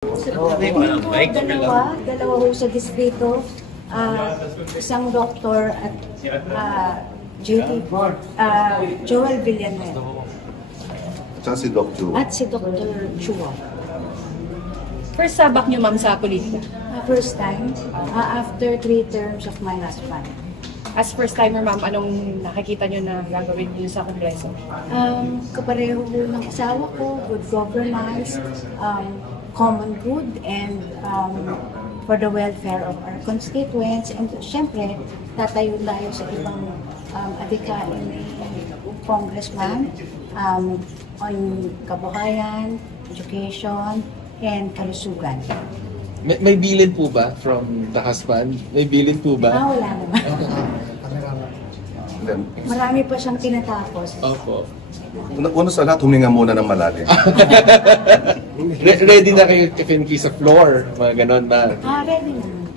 Dalawa ho sa distrito, isang doktor at JP, Joel Villanueva. At si Doc Chua. At si Dr. Chua. First sabak niyo, ma'am, sa politika? First time, after 3 terms of my husband. As first timer, ma'am, anong nakikita niyo na gagawin niyo sa Kongreso? Kapareho ho ng asawa ko, good governance, common good, and for the welfare of our constituents. And syempre, tatayo tayo sa ibang adhikain ni Congressman on kabuhayan, education, and kalusugan. May bilin po ba from the husband? May bilin po ba? Wala naman. Marami pa siyang tinatapos. Opo. Una sa lahat, huminga muna ng malalim. Ready na kayo, Kevin, sa floor? Mga ganon na. Ready naman.